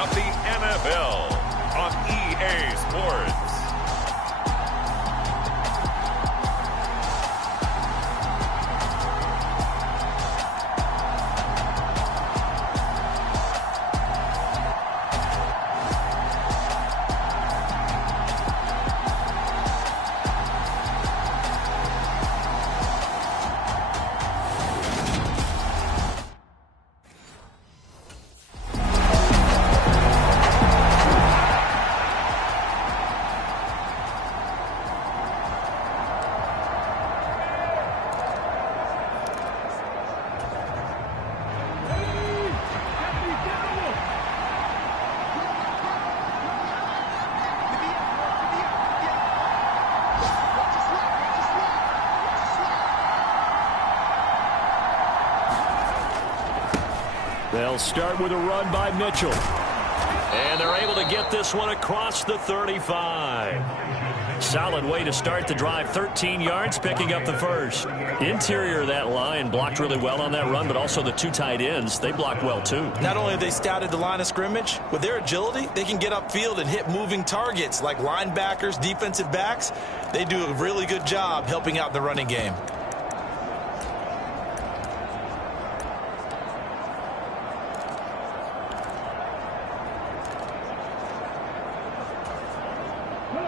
of the NFL on EA Sports. They'll start with a run by Mitchell. And they're able to get this one across the 35. Solid way to start the drive. 13 yards, picking up the first. Interior of that line blocked really well on that run, but also the two tight ends, they blocked well too. Not only have they scouted the line of scrimmage, with their agility, they can get upfield and hit moving targets like linebackers, defensive backs. They do a really good job helping out the running game.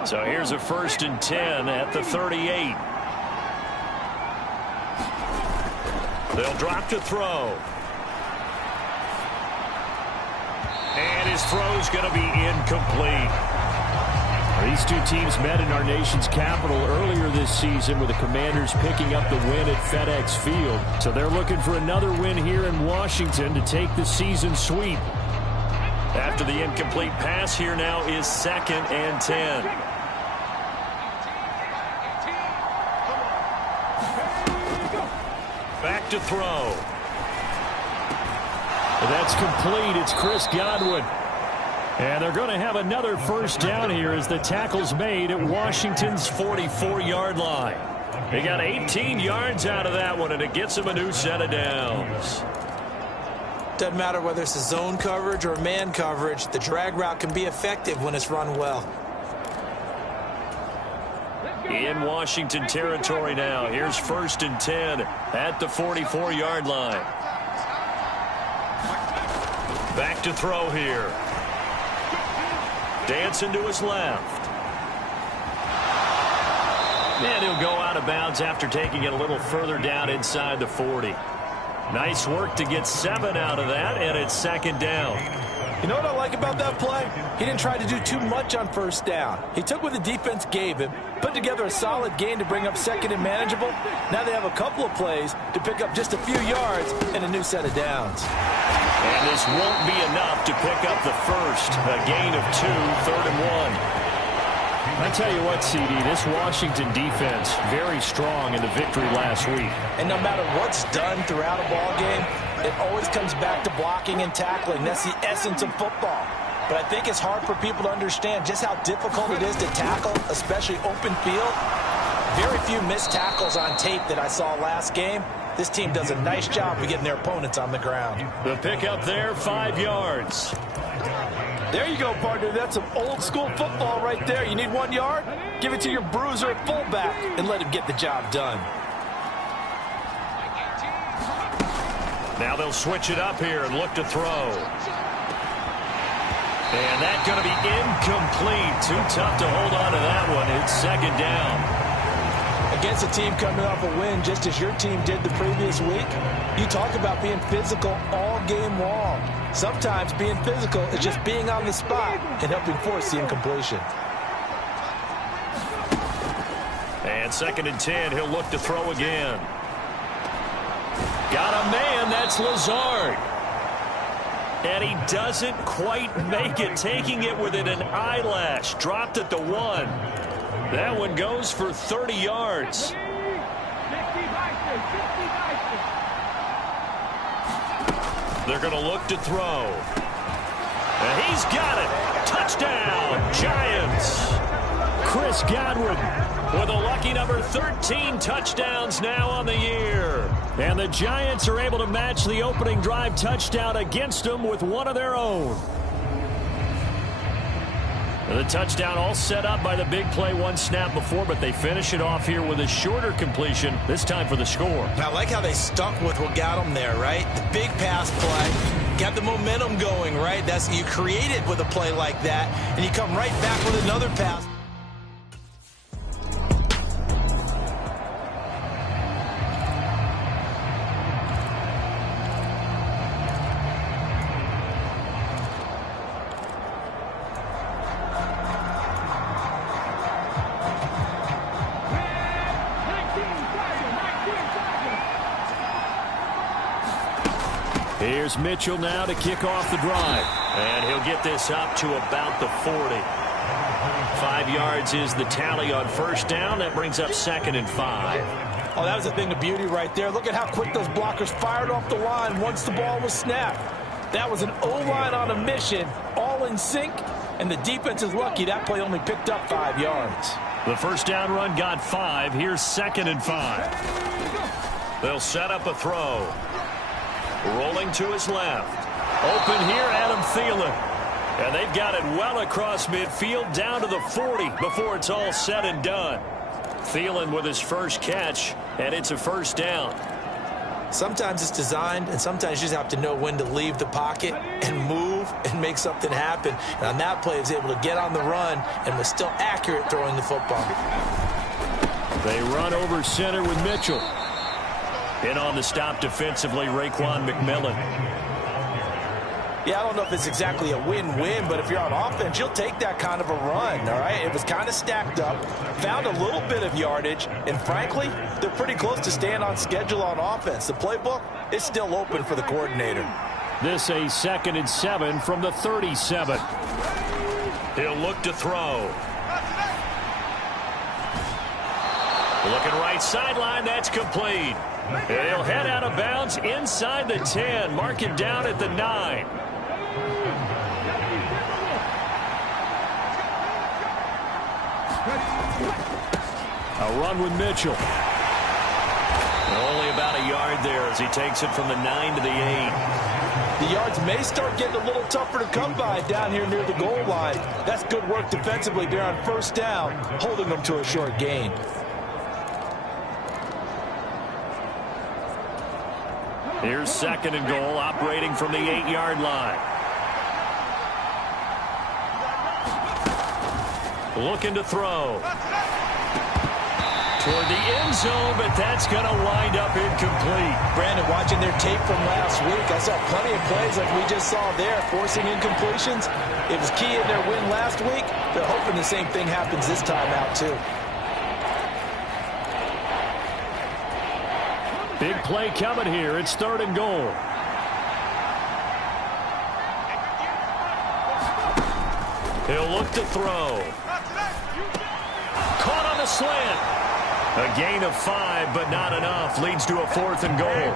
So here's a 1st and 10 at the 38. They'll drop to throw. And his throw's going to be incomplete. These two teams met in our nation's capital earlier this season with the Commanders picking up the win at FedEx Field. So they're looking for another win here in Washington to take the season sweep. After the incomplete pass, here now is 2nd and 10. Back to throw. That's complete. It's Chris Godwin. And they're going to have another first down here as the tackle's made at Washington's 44-yard line. They got 18 yards out of that one, and it gets them a new set of downs. Doesn't matter whether it's a zone coverage or man coverage, the drag route can be effective when it's run well. In Washington territory now. Here's 1st and 10 at the 44-yard line. Back to throw here. Dancing to his left. And he'll go out of bounds after taking it a little further down inside the 40. Nice work to get 7 out of that, and it's 2nd down. You know what I like about that play? He didn't try to do too much on 1st down. He took what the defense gave him, put together a solid gain to bring up 2nd and manageable. Now they have a couple of plays to pick up just a few yards and a new set of downs. And this won't be enough to pick up the first. A gain of 2, 3rd and 1. I tell you what, CD, this Washington defense, very strong in the victory last week. And no matter what's done throughout a ball game, it always comes back to blocking and tackling. That's the essence of football. But I think it's hard for people to understand just how difficult it is to tackle, especially open field. Very few missed tackles on tape that I saw last game. This team does a nice job of getting their opponents on the ground. The pickup there, 5 yards. There you go, partner. That's some old-school football right there. You need 1 yard? Give it to your bruiser at fullback and let him get the job done. Now they'll switch it up here and look to throw. And that's going to be incomplete. Too tough to hold on to that one. It's 2nd down. Against a team coming off a win just as your team did the previous week, you talk about being physical all game long. Sometimes being physical is just being on the spot and helping force the incompletion. And 2nd and 10, he'll look to throw again. Got a man, that's Lazard. And he doesn't quite make it, taking it within an eyelash. Dropped at the 1. That one goes for 30 yards. They're going to look to throw. And he's got it. Touchdown, Giants. Chris Godwin with a lucky number 13 touchdowns now on the year. And the Giants are able to match the opening drive touchdown against them with one of their own. The touchdown all set up by the big play one snap before, but they finish it off here with a shorter completion, this time for the score. I like how they stuck with what got them there, right? The big pass play, got the momentum going, right? That's you create it with a play like that, and you come right back with another pass. Here's Mitchell now to kick off the drive. And he'll get this up to about the 40. 5 yards is the tally on first down. That brings up 2nd and 5. Oh, that was a thing of beauty right there. Look at how quick those blockers fired off the line once the ball was snapped. That was an O-line on a mission, all in sync, and the defense is lucky that play only picked up 5 yards. The first down run got 5. Here's 2nd and 5. They'll set up a throw. Rolling to his left. Open here, Adam Thielen. And they've got it well across midfield down to the 40 before it's all said and done. Thielen with his first catch, and it's a first down. Sometimes it's designed, and sometimes you just have to know when to leave the pocket and move and make something happen. And on that play, he was able to get on the run and was still accurate throwing the football. They run over center with Mitchell. In on the stop defensively, Raekwon McMillan. Yeah, I don't know if it's exactly a win-win, but if you're on offense, you'll take that kind of a run, all right? It was kind of stacked up, found a little bit of yardage, and frankly, they're pretty close to staying on schedule on offense. The playbook is still open for the coordinator. This a 2nd and 7 from the 37. He'll look to throw. Looking right sideline, that's complete. He'll head out of bounds inside the 10. Mark him down at the 9. A run with Mitchell. Only about a yard there as he takes it from the 9 to the 8. The yards may start getting a little tougher to come by down here near the goal line. That's good work defensively there on first down, holding them to a short gain. Here's 2nd and goal, operating from the 8-yard line. Looking to throw. Toward the end zone, but that's going to wind up incomplete. Brandon, watching their tape from last week, I saw plenty of plays like we just saw there, forcing incompletions. It was key in their win last week. They're hoping the same thing happens this time out, too. Big play coming here. It's 3rd and goal. He'll look to throw. Caught on the slant. A gain of 5, but not enough. Leads to a 4th and goal.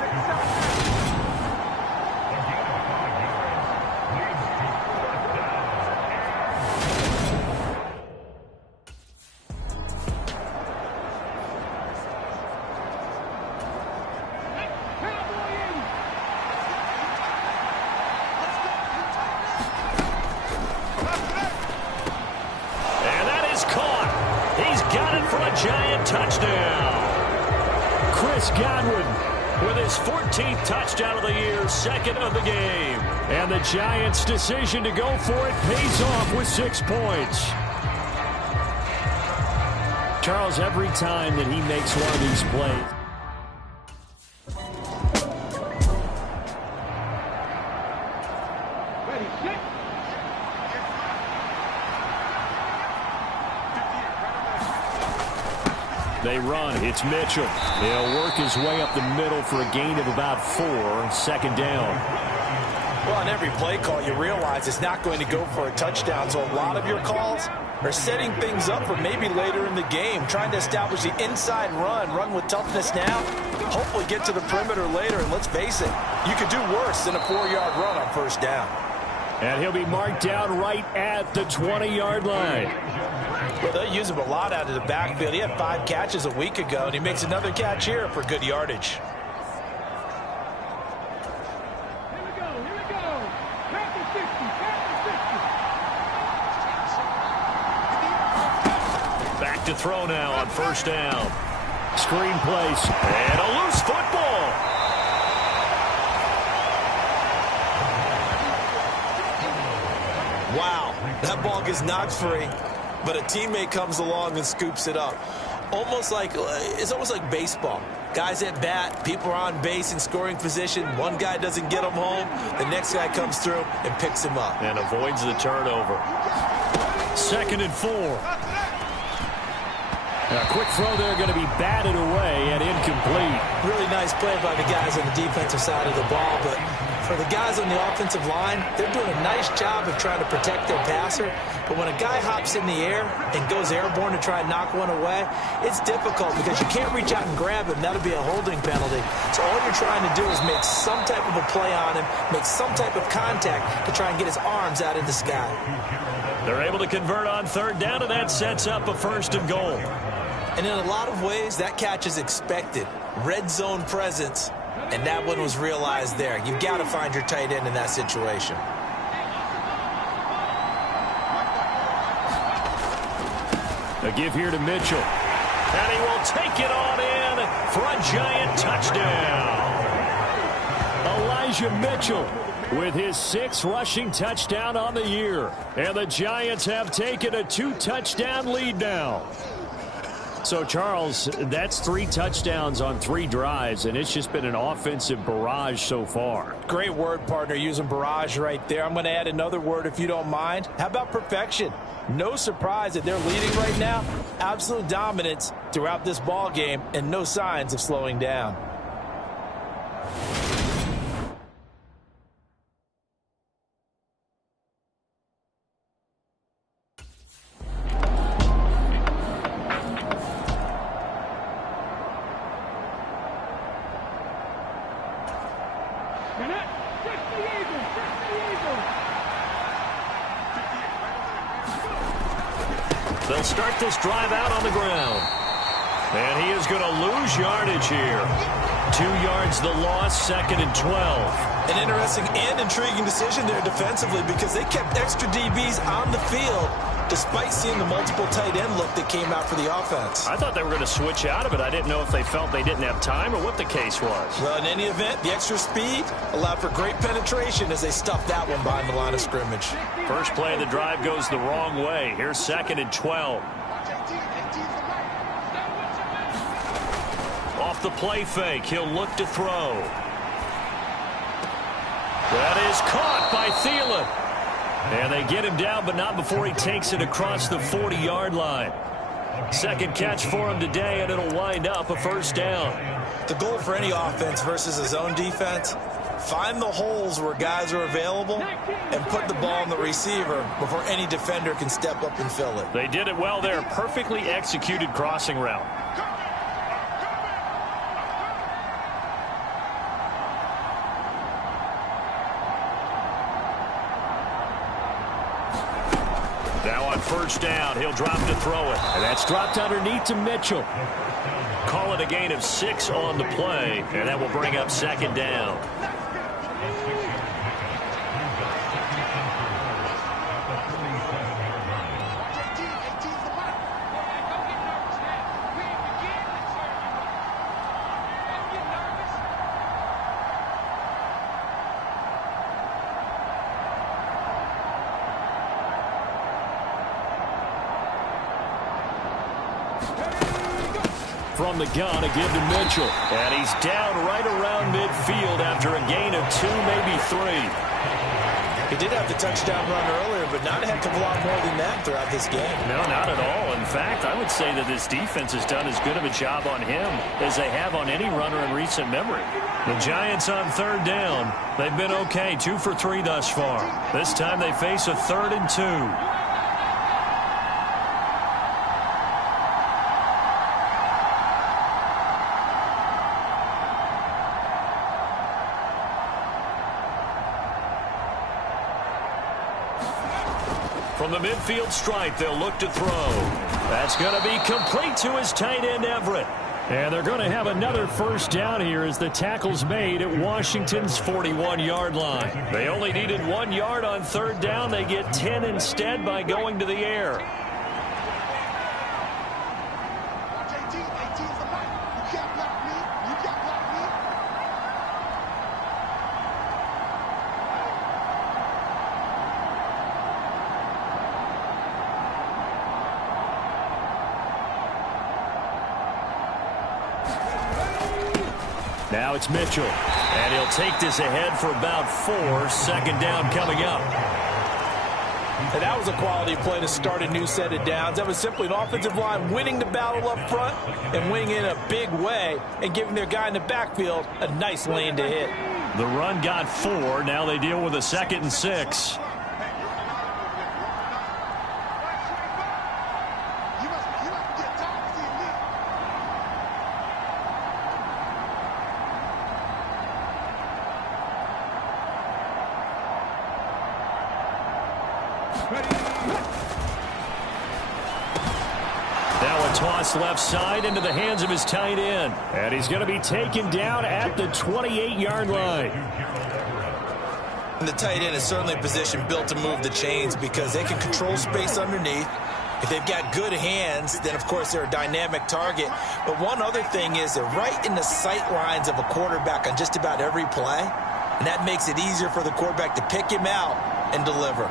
With his 14th touchdown of the year, 2nd of the game. And the Giants' decision to go for it pays off with 6 points. Charles, every time that he makes one of these plays, they run. It's Mitchell. He'll work his way up the middle for a gain of about 4. 2nd down. Well, on every play call, you realize it's not going to go for a touchdown. So a lot of your calls are setting things up for maybe later in the game, trying to establish the inside run with toughness now, hopefully get to the perimeter later. And let's face it, you could do worse than a 4-yard run on first down. And he'll be marked down right at the 20-yard line. Well, they'll use him a lot out of the backfield. He had 5 catches a week ago, and he makes another catch here for good yardage. Here we go. Panther 60, Panther 60. to throw now on first down. Screen place. And a loose football. Wow, that ball gets knocked free, but a teammate comes along and scoops it up. It's almost like baseball. Guys at bat, people are on base in scoring position. One guy doesn't get him home. The next guy comes through and picks him up. And avoids the turnover. 2nd and 4. A quick throw there going to be batted away and incomplete. Really nice play by the guys on the defensive side of the ball, but for the guys on the offensive line, they're doing a nice job of trying to protect their passer. But when a guy hops in the air and goes airborne to try and knock one away, it's difficult because you can't reach out and grab him. That'll be a holding penalty. So all you're trying to do is make some type of a play on him, make some type of contact to try and get his arms out of the sky. They're able to convert on 3rd down, and that sets up a 1st and goal. And in a lot of ways, that catch is expected. Red zone presence, and that one was realized there. You've got to find your tight end in that situation. A give here to Mitchell. And he will take it on in for a Giant touchdown. Elijah Mitchell with his 6th rushing touchdown on the year. And the Giants have taken a 2-touchdown lead now. So, Charles, that's 3 touchdowns on 3 drives, and it's just been an offensive barrage so far. Great word, partner, using barrage right there. I'm going to add another word if you don't mind. How about perfection? No surprise that they're leading right now. Absolute dominance throughout this ball game and no signs of slowing down. They'll start this drive out on the ground. And he is going to lose yardage here. 2 yards the loss, 2nd and 12. An interesting and intriguing decision there defensively because they kept extra DBs on the field despite seeing the multiple tight end look that came out for the offense. I thought they were going to switch out of it. I didn't know if they felt they didn't have time or what the case was. Well, in any event, the extra speed allowed for great penetration as they stuffed that one behind the line of scrimmage. First play of the drive goes the wrong way. Here's 2nd and 12. Off the play fake, he'll look to throw. That is caught by Thielen. And they get him down, but not before he takes it across the 40-yard line. 2nd catch for him today, and it'll wind up a 1st down. The goal for any offense versus a zone defense, find the holes where guys are available and put the ball on the receiver before any defender can step up and fill it. They did it well there. Perfectly executed crossing route. Now on 1st down, he'll drop to throw it. And that's dropped underneath to Mitchell. Call it a gain of 6 on the play, and that will bring up 2nd down. From the gun, a give to Mitchell. And he's down right around midfield after a gain of 2, maybe 3. He did have the touchdown run earlier, but not a heck of a lot more than that throughout this game. No, not at all. In fact, I would say that this defense has done as good of a job on him as they have on any runner in recent memory. The Giants on 3rd down. They've been okay, 2 for 3 thus far. This time they face a 3rd and 2. From the midfield stripe, they'll look to throw. That's going to be complete to his tight end, Everett. And they're going to have another 1st down here as the tackle's made at Washington's 41-yard line. They only needed 1 yard on 3rd down. They get 10 instead by going to the air. Now it's Mitchell. And he'll take this ahead for about 4. Second down coming up. And that was a quality play to start a new set of downs. That was simply an offensive line winning the battle up front and winning in a big way and giving their guy in the backfield a nice lane to hit. The run got 4. Now they deal with a 2nd and 6. Now a toss left side into the hands of his tight end. And he's going to be taken down at the 28-yard line. And the tight end is certainly a position built to move the chains because they can control space underneath. If they've got good hands, then, of course, they're a dynamic target. But one other thing is they're right in the sight lines of a quarterback on just about every play. And that makes it easier for the quarterback to pick him out and deliver.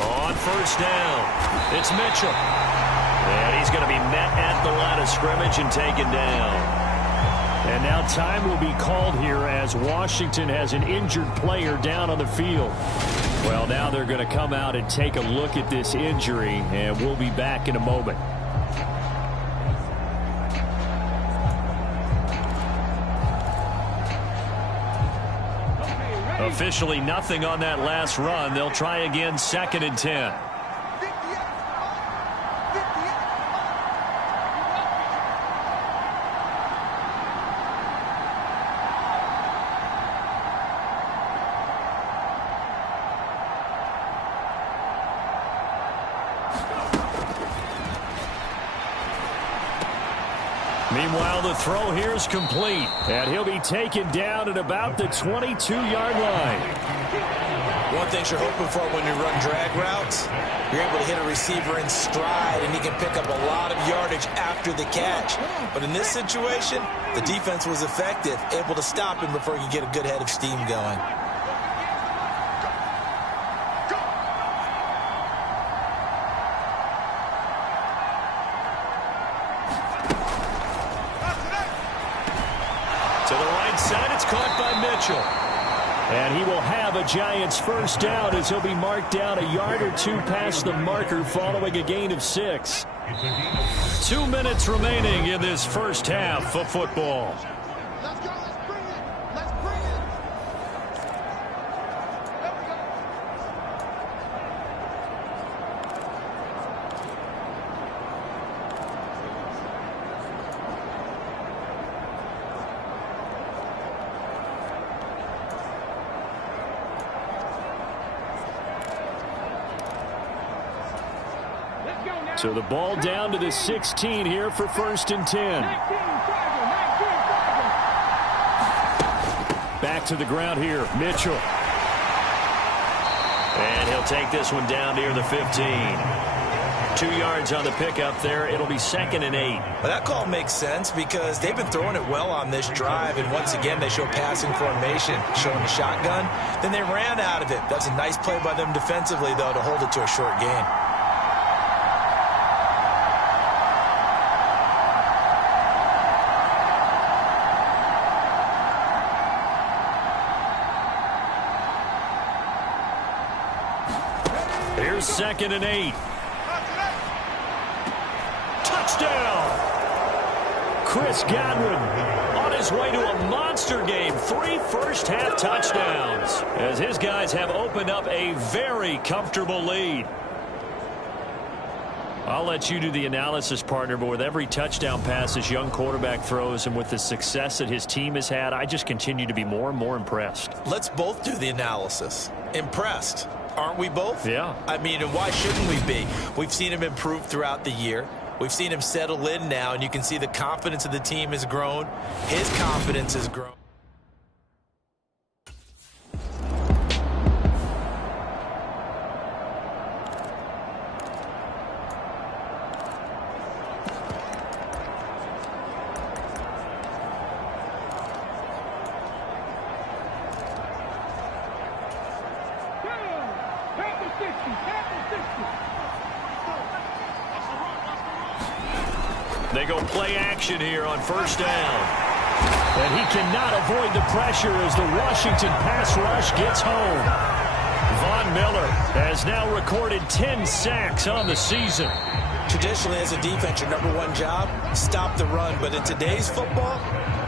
On first down, it's Mitchell. And he's going to be met at the line of scrimmage and taken down. And now time will be called here as Washington has an injured player down on the field. Well, now they're going to come out and take a look at this injury, and we'll be back in a moment. Officially nothing on that last run. They'll try again, 2nd and 10. Meanwhile, the throw here is complete, and he'll be taken down at about the 22-yard line. One thing you're hoping for when you run drag routes, you're able to hit a receiver in stride, and he can pick up a lot of yardage after the catch. But in this situation, the defense was effective, able to stop him before he could get a good head of steam going. Caught by Mitchell. And he will have a Giants first down as he'll be marked down a yard or 2 past the marker following a gain of 6. 2 minutes remaining in this first half of football. Let's go. Let's bring it. Let's bring it. So the ball down to the 16 here for 1st and 10. Back to the ground here, Mitchell. And he'll take this one down near the 15. 2 yards on the pickup there. It'll be 2nd and 8. Well, that call makes sense because they've been throwing it well on this drive, and once again they show passing formation, showing the shotgun. Then they ran out of it. That's a nice play by them defensively, though, to hold it to a short gain. Here's 2nd and 8. Touchdown! Chris Godwin on his way to a monster game. 3 first-half touchdowns as his guys have opened up a very comfortable lead. I'll let you do the analysis, partner, but with every touchdown pass this young quarterback throws and with the success that his team has had, I just continue to be more and more impressed. Let's both do the analysis. Impressed. Aren't we both? Yeah. I mean, and why shouldn't we be? We've seen him improve throughout the year. We've seen him settle in now, and you can see the confidence of the team has grown. His confidence has grown. go play action here on first down. And he cannot avoid the pressure as the Washington pass rush gets home. Von Miller has now recorded 10 sacks on the season. Traditionally, as a defense, your #1 job, stop the run. But in today's football,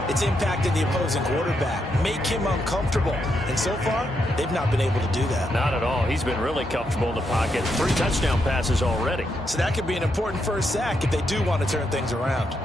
it's impacted the opposing quarterback, make him uncomfortable. And so far, they've not been able to do that. Not at all. He's been really comfortable in the pocket. 3 touchdown passes already. So that could be an important first sack if they do want to turn things around.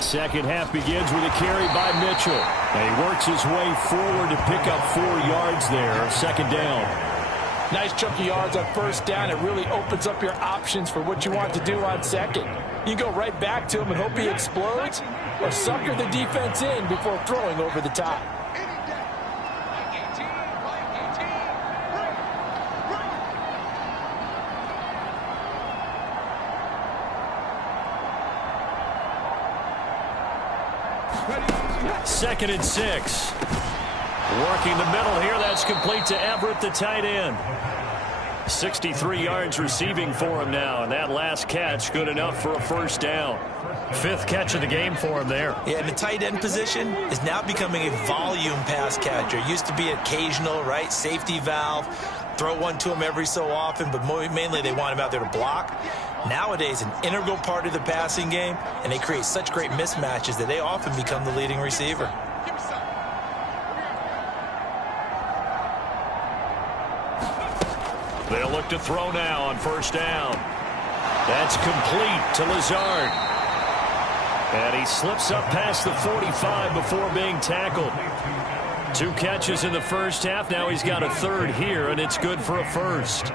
Second half begins with a carry by Mitchell. And he works his way forward to pick up 4 yards there. Second down. Nice chunky yards on first down. It really opens up your options for what you want to do on second. You go right back to him and hope he explodes, or sucker the defense in before throwing over the top. Second and 6. Working the middle here. That's complete to Everett, the tight end. 63 yards receiving for him now. And that last catch good enough for a first down. 5th catch of the game for him there. Yeah, and the tight end position is now becoming a volume pass catcher. It used to be occasional, right? Safety valve. Throw one to him every so often, but mainly they want him out there to block. Nowadays, an integral part of the passing game, and they create such great mismatches that they often become the leading receiver. They'll look to throw now on first down. That's complete to Lazard. And he slips up past the 45 before being tackled. 2 catches in the first half. Now he's got a 3rd here, and it's good for a first.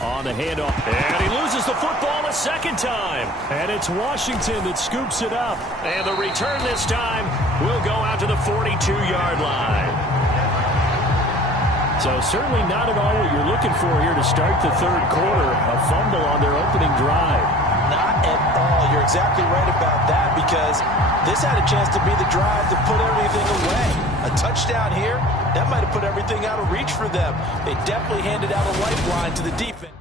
On the handoff, and he loses the football a second time. And it's Washington that scoops it up. And the return this time will go out to the 42-yard line. So certainly not at all what you're looking for here to start the 3rd quarter. A fumble on their opening drive. Not at all. You're exactly right about that, because this had a chance to be the drive to put everything away. A touchdown here, that might have put everything out of reach for them. They definitely handed out a lifeline to the defense.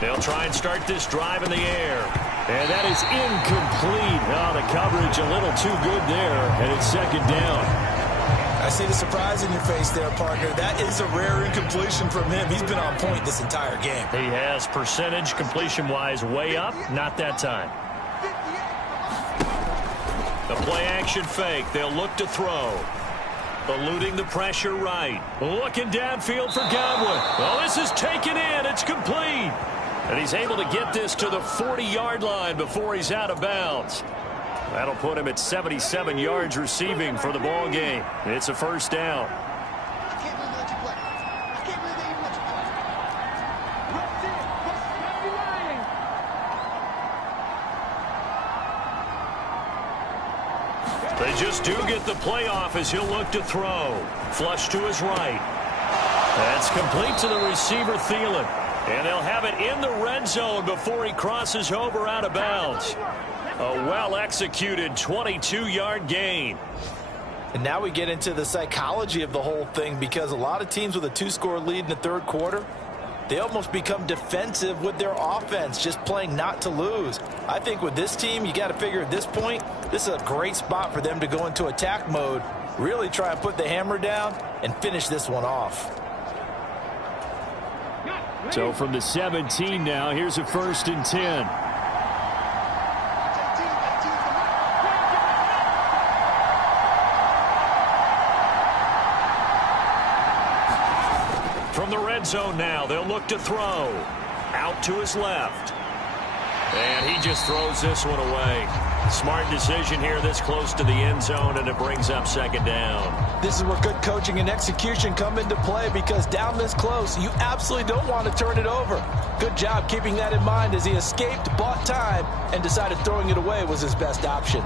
They'll try and start this drive in the air. And that is incomplete. Oh, the coverage a little too good there. And it's second down. I see the surprise in your face there, partner. That is a rare incompletion from him. He's been on point this entire game. He has percentage completion-wise way up. Not that time. The play-action fake. They'll look to throw. Eluding the pressure right. Looking downfield for Godwin. Well, this is taken in. It's complete. And he's able to get this to the 40-yard line before he's out of bounds. That'll put him at 77 yards receiving for the ball game. It's a first down. They just do get the playoff as he'll look to throw. Flush to his right. That's complete to the receiver, Thielen. And they'll have it in the red zone before he crosses over out of bounds. A well-executed 22-yard gain. And now we get into the psychology of the whole thing, because a lot of teams with a 2-score lead in the 3rd quarter, they almost become defensive with their offense, just playing not to lose. I think with this team, you got to figure at this point, this is a great spot for them to go into attack mode, really try and put the hammer down and finish this one off. So from the 17 now, here's a 1st and 10. From the red zone now, they'll look to throw. Out to his left. And he just throws this one away. Smart decision here this close to the end zone, and it brings up 2nd down. This is where good coaching and execution come into play, because down this close, you absolutely don't want to turn it over. Good job keeping that in mind as he escaped, bought time, and decided throwing it away was his best option.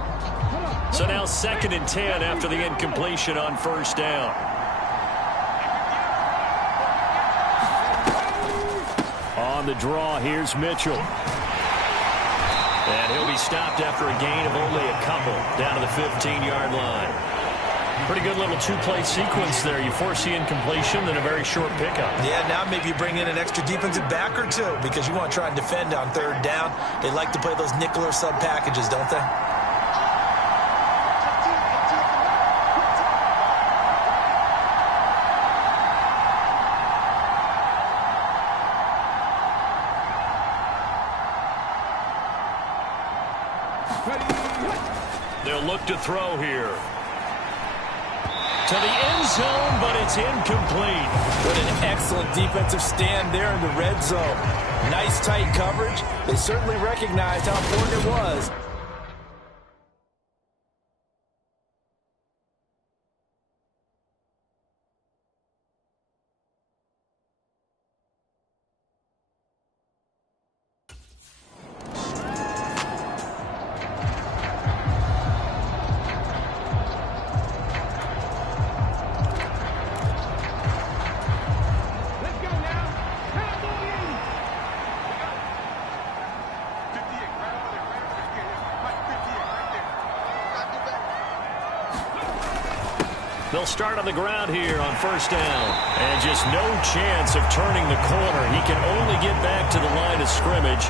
So now 2nd and 10 after the incompletion on 1st down. On the draw, here's Mitchell. And he'll be stopped after a gain of only a couple down to the 15-yard line. Pretty good little two-play sequence there. You force the incompletion, then a very short pickup. Yeah, now maybe you bring in an extra defensive back or two, because you want to try and defend on 3rd down. They like to play those nickel or sub packages, don't they? They'll look to throw here. To the end zone, but it's incomplete. What an excellent defensive stand there in the red zone. Nice tight coverage. They certainly recognized how important it was. They'll start on the ground here on 1st down. And just no chance of turning the corner. He can only get back to the line of scrimmage.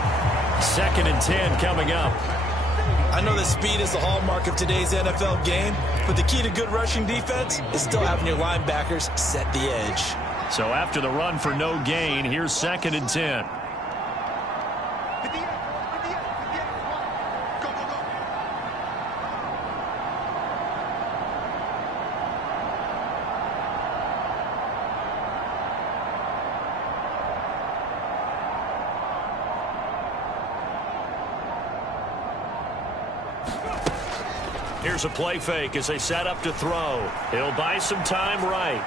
2nd and 10 coming up. I know that speed is the hallmark of today's NFL game, but the key to good rushing defense is still having your linebackers set the edge. So after the run for no gain, here's 2nd and 10. Here's a play fake as they set up to throw. He'll buy some time right.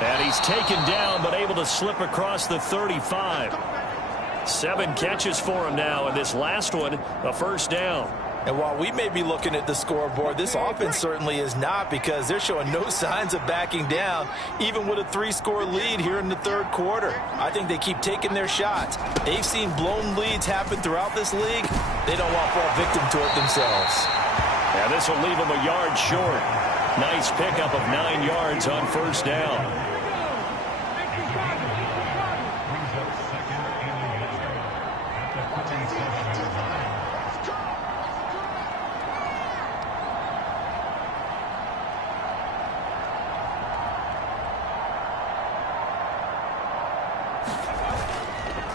And he's taken down, but able to slip across the 35. 7 catches for him now, and this last one, a 1st down. And while we may be looking at the scoreboard, this offense certainly is not, because they're showing no signs of backing down, even with a 3-score lead here in the 3rd quarter. I think they keep taking their shots. They've seen blown leads happen throughout this league. They don't want to fall victim to it themselves. Yeah, this will leave them a yard short. Nice pickup of 9 yards on 1st down.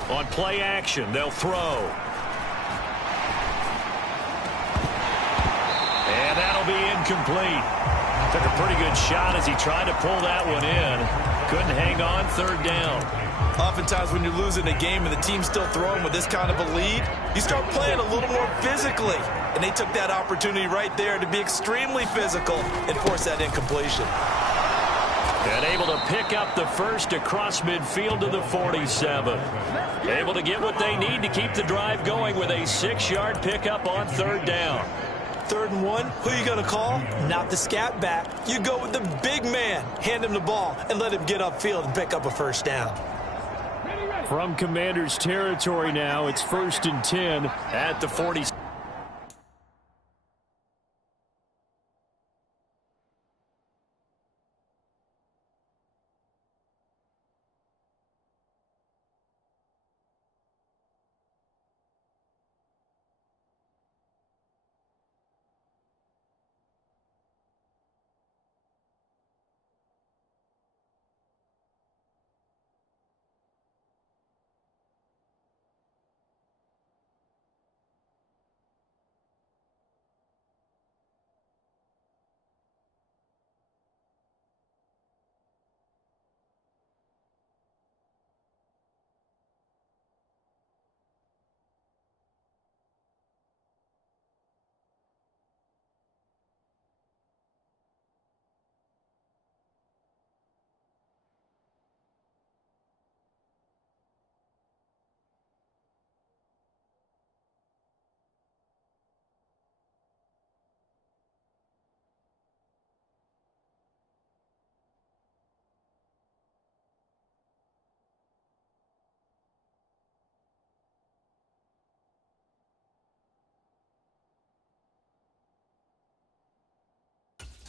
On play action, they'll throw. And that'll be incomplete. Took a pretty good shot as he tried to pull that one in. Couldn't hang on 3rd down. Oftentimes when you're losing a game and the team's still throwing with this kind of a lead, you start playing a little more physically. And they took that opportunity right there to be extremely physical and force that incompletion. And able to pick up the 1st across midfield to the 47. Able to get what they need to keep the drive going with a 6-yard pickup on 3rd down. 3rd and 1, who are you going to call? Not the scat back. You go with the big man. Hand him the ball and let him get upfield and pick up a 1st down. From Commanders territory now, it's 1st and 10 at the 47.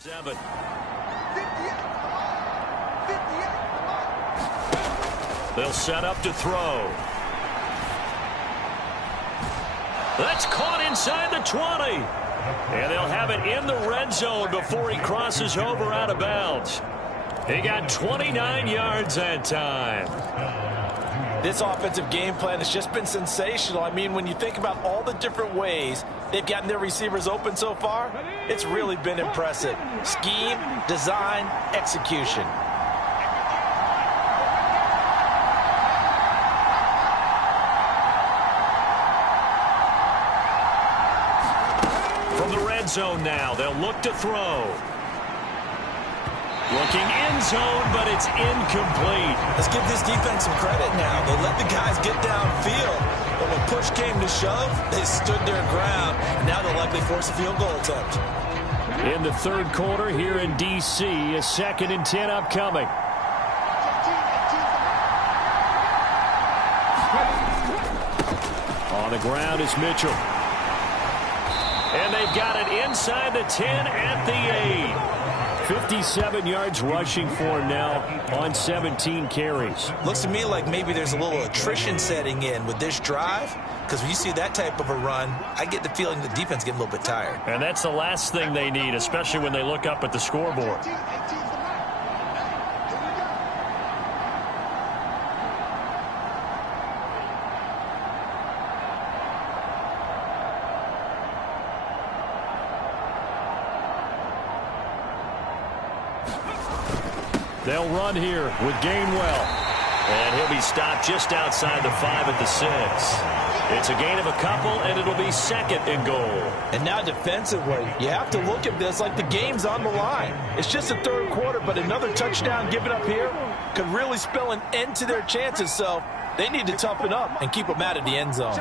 7. 58, come on. 58, come on. They'll set up to throw. That's caught inside the 20. And they'll have it in the red zone before he crosses over out of bounds. He got 29 yards that time. This offensive game plan has just been sensational. I mean, when you think about all the different ways they've gotten their receivers open so far, it's really been impressive. Scheme, design, execution. From the red zone now, they'll look to throw. Looking end zone, but it's incomplete. Let's give this defense some credit now. They let the guys get downfield, but when push came to shove, they stood their ground, and now they'll likely force a field goal attempt. In the third quarter here in D.C., a 2nd and 10 upcoming. On the ground is Mitchell. And they've got it inside the 10 at the 8. 57 yards rushing for him now on 17 carries. Looks to me like maybe there's a little attrition setting in with this drive, because when you see that type of a run, I get the feeling the defense getting a little bit tired. And that's the last thing they need, especially when they look up at the scoreboard. They'll run here with Gainwell. And he'll be stopped just outside the 5 at the 6. It's a gain of a couple, and it'll be 2nd and goal. And now defensively, you have to look at this like the game's on the line. It's just the third quarter, but another touchdown given up here could really spell an end to their chances. So they need to toughen up and keep them out of the end zone.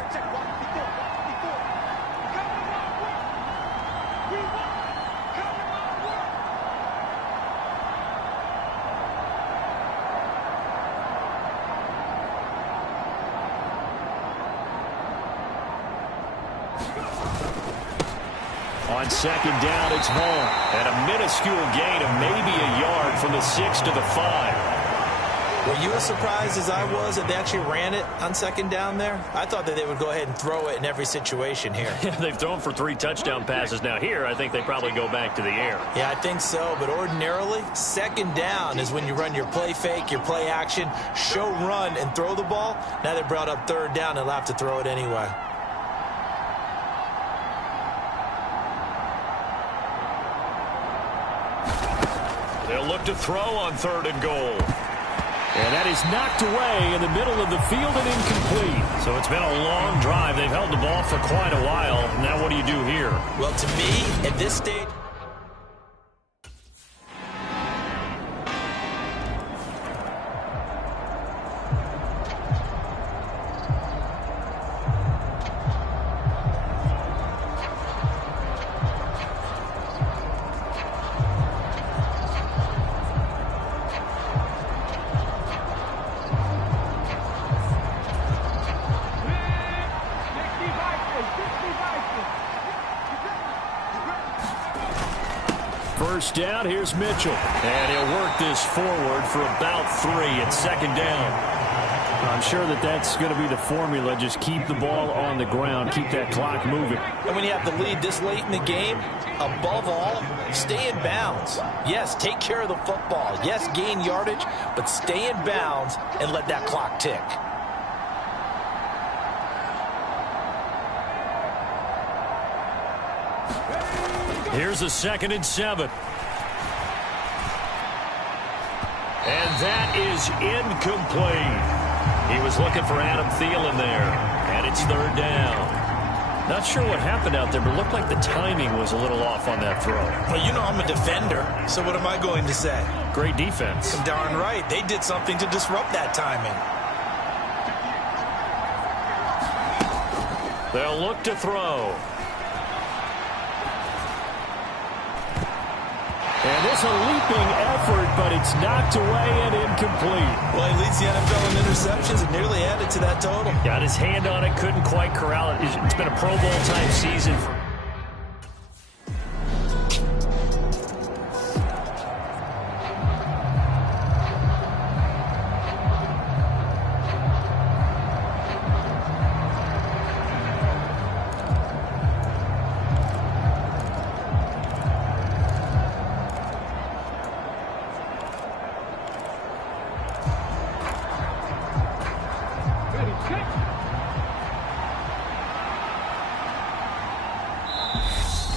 On 2nd down, it's Vaughn. And a minuscule gain of maybe a yard from the 6 to the 5. Were you as surprised as I was that they actually ran it on 2nd down there? I thought that they would go ahead and throw it in every situation here. Yeah, they've thrown for 3 touchdown passes. Now here, I think they probably go back to the air. Yeah, I think so. But ordinarily, 2nd down is when you run your play fake, your play action, show run, and throw the ball. Now they brought up 3rd down and they'll have to throw it anyway. They'll look to throw on 3rd and goal. And that is knocked away in the middle of the field and incomplete. So it's been a long drive. They've held the ball for quite a while. Now what do you do here? Well, to me, at this stage, First down, here's Mitchell. And he'll work this forward for about 3 at 2nd down. I'm sure that that's going to be the formula. Just keep the ball on the ground. Keep that clock moving. and when you have the lead this late in the game, above all, stay in bounds. Yes, take care of the football. Yes, gain yardage, but stay in bounds and let that clock tick. Here's a 2nd and 7. And that is incomplete. He was looking for Adam Thielen there. And it's 3rd down. Not sure what happened out there, but it looked like the timing was a little off on that throw. Well, you know I'm a defender, so what am I going to say? Great defense. Darn right. They did something to disrupt that timing. They'll look to throw. And this a leaping effort, but it's knocked away and incomplete. Well, he leads the NFL in interceptions and nearly added to that total. Got his hand on it, couldn't quite corral it. It's been a Pro Bowl type season for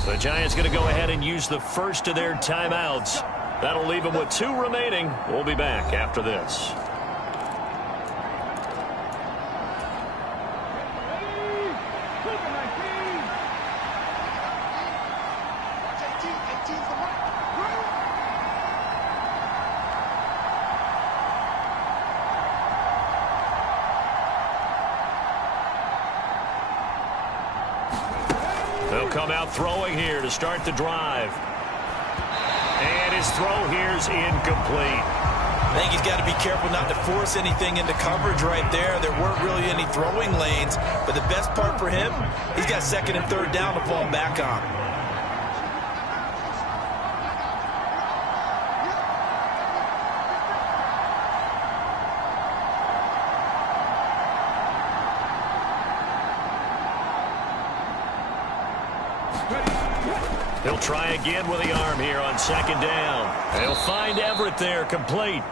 The Giants going to go ahead and use the first of their timeouts. That'll leave them with 2 remaining. We'll be back after this. They'll come out throwing here to start the drive. And his throw here's incomplete. I think he's got to be careful not to force anything into coverage right there. There weren't really any throwing lanes, but the best part for him, he's got 2nd and 3rd down to fall back on. He'll try again with the arm here on 2nd down. He'll find Everett there, complete.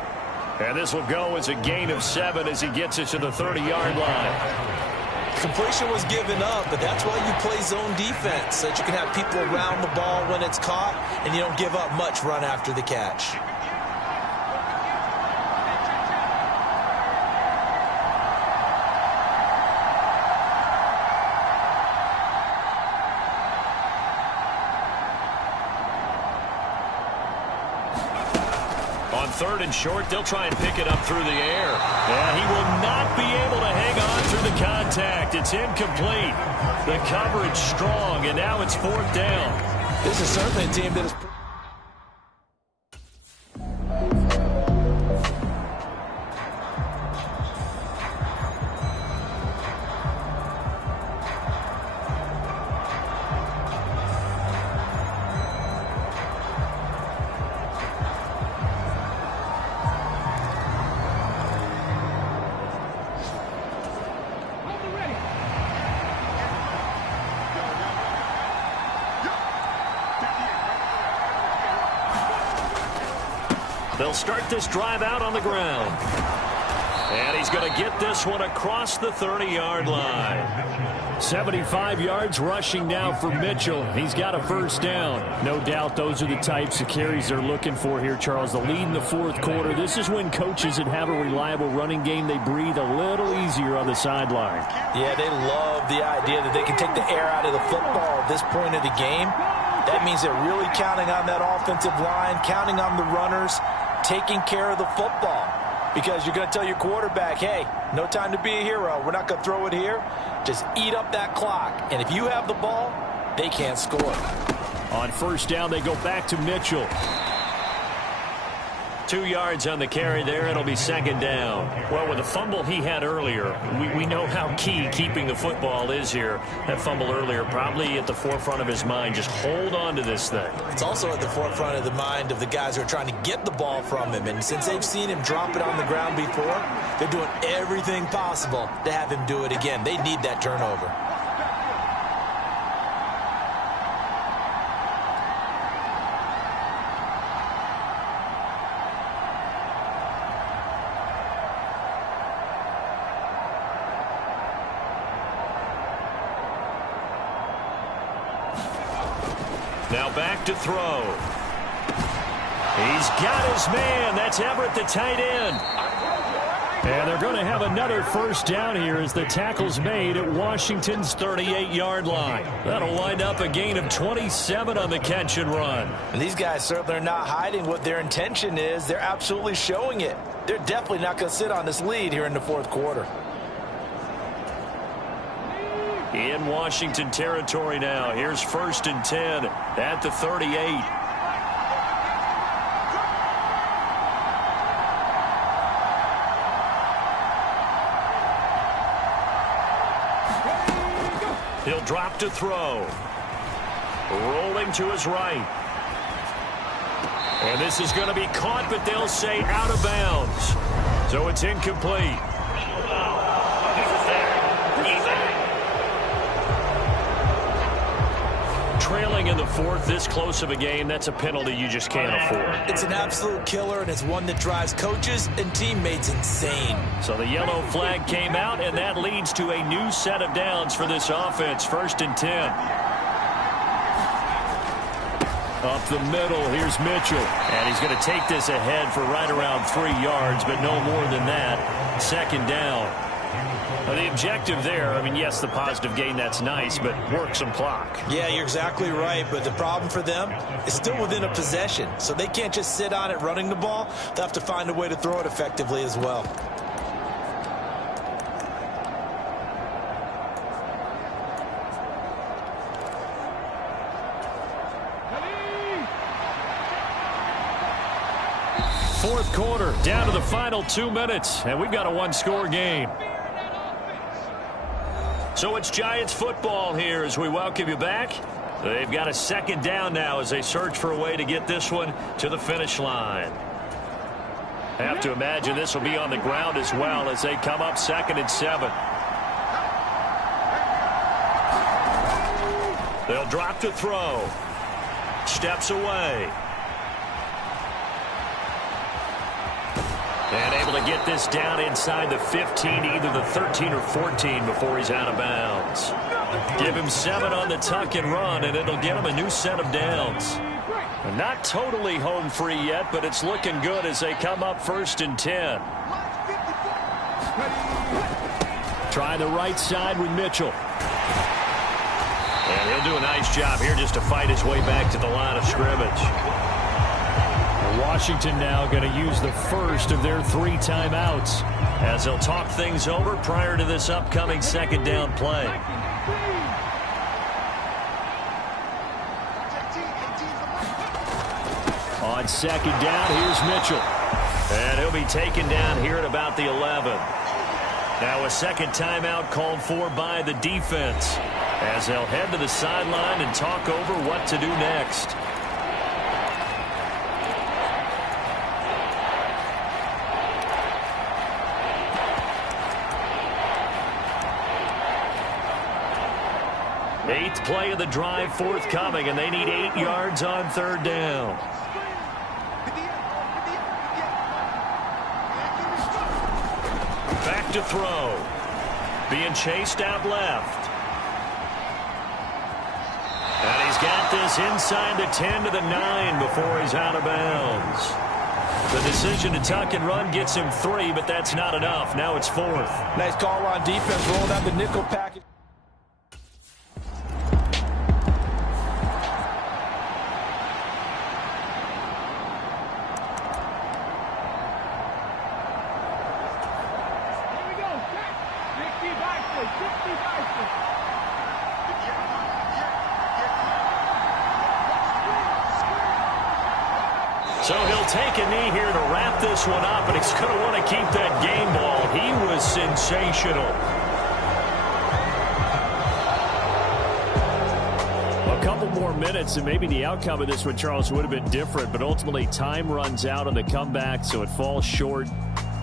And this will go as a gain of 7 as he gets it to the 30-yard line. Completion was given up, but that's why you play zone defense, so that you can have people around the ball when it's caught, and you don't give up much run after the catch. On 3rd and short, they'll try and pick it up through the air. And he will not be able to hang on through the contact. It's incomplete. The coverage strong, and now it's 4th down. This is certainly a team that is... They'll start this drive out on the ground. And he's going to get this one across the 30-yard line. 75 yards rushing now for Mitchell. He's got a 1st down. No doubt those are the types of carries they're looking for here, Charles. The lead in the 4th quarter. This is when coaches that have a reliable running game, they breathe a little easier on the sideline. Yeah, they love the idea that they can take the air out of the football at this point of the game. That means they're really counting on that offensive line, counting on the runners, taking care of the football. Because you're going to tell your quarterback, hey, no time to be a hero. We're not going to throw it here. Just eat up that clock. And if you have the ball, they can't score. On 1st down, they go back to Mitchell. 2 yards on the carry there. It'll be 2nd down. Well, with the fumble he had earlier, we know how key keeping the football is here. That fumble earlier probably at the forefront of his mind. Just hold on to this thing. It's also at the forefront of the mind of the guys who are trying to get the ball from him. And since they've seen him drop it on the ground before, they're doing everything possible to have him do it again. They need that turnover. Now back to throw. He's got his man. That's Everett, the tight end. And they're going to have another 1st down here as the tackle's made at Washington's 38-yard line. That'll wind up a gain of 27 on the catch and run. And these guys certainly are not hiding what their intention is. They're absolutely showing it. They're definitely not going to sit on this lead here in the 4th quarter. In Washington territory now. Here's 1st and 10 at the 38. He'll drop to throw. Rolling to his right. And this is going to be caught, but they'll say out of bounds. So it's incomplete. Trailing in the fourth, this close of a game, that's a penalty you just can't afford. It's an absolute killer, and it's one that drives coaches and teammates insane. So the yellow flag came out, and that leads to a new set of downs for this offense. 1st and 10. Up the middle, here's Mitchell. And he's going to take this ahead for right around 3 yards, but no more than that. 2nd down. Now, the objective there, I mean, yes, the positive gain, that's nice, but work some clock. Yeah, you're exactly right, but the problem for them is still within a possession, so they can't just sit on it running the ball. They'll have to find a way to throw it effectively as well. Fourth quarter, down to the final 2 minutes, and we've got a one-score game. So it's Giants football here as we welcome you back. They've got a 2nd down now as they search for a way to get this one to the finish line. I have to imagine this will be on the ground as well as they come up 2nd and 7. They'll drop to throw. Steps away. And able to get this down inside the 15, either the 13 or 14 before he's out of bounds. Give him 7 on the tuck and run, and it'll get him a new set of downs. Not totally home free yet, but it's looking good as they come up 1st and 10. Try the right side with Mitchell. And he'll do a nice job here just to fight his way back to the line of scrimmage. Washington now going to use the first of their 3 timeouts as they'll talk things over prior to this upcoming 2nd down play. On 2nd down, here's Mitchell. And he'll be taken down here at about the 11. Now a 2nd timeout called for by the defense as they'll head to the sideline and talk over what to do next. Eighth play of the drive forthcoming, and they need 8 yards on 3rd down. Back to throw. Being chased out left. And he's got this inside the 10 to the 9 before he's out of bounds. The decision to tuck and run gets him 3, but that's not enough. Now it's 4th. Nice call on defense, rolling out the nickel package. So he'll take a knee here to wrap this one up, and he's going to want to keep that game ball. He was sensational. A couple more minutes, and maybe the outcome of this one, Charles, would have been different, but ultimately time runs out on the comeback, so it falls short,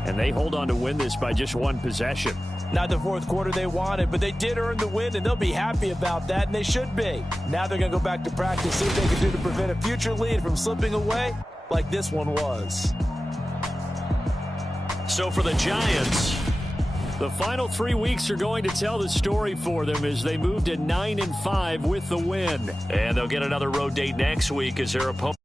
and they hold on to win this by just 1 possession. Not the 4th quarter they wanted, but they did earn the win, and they'll be happy about that, and they should be. Now they're going to go back to practice, see what they can do to prevent a future lead from slipping away like this one was. So for the Giants, the final 3 weeks are going to tell the story for them as they move to 9-5 with the win. And they'll get another road date next week as their opponent.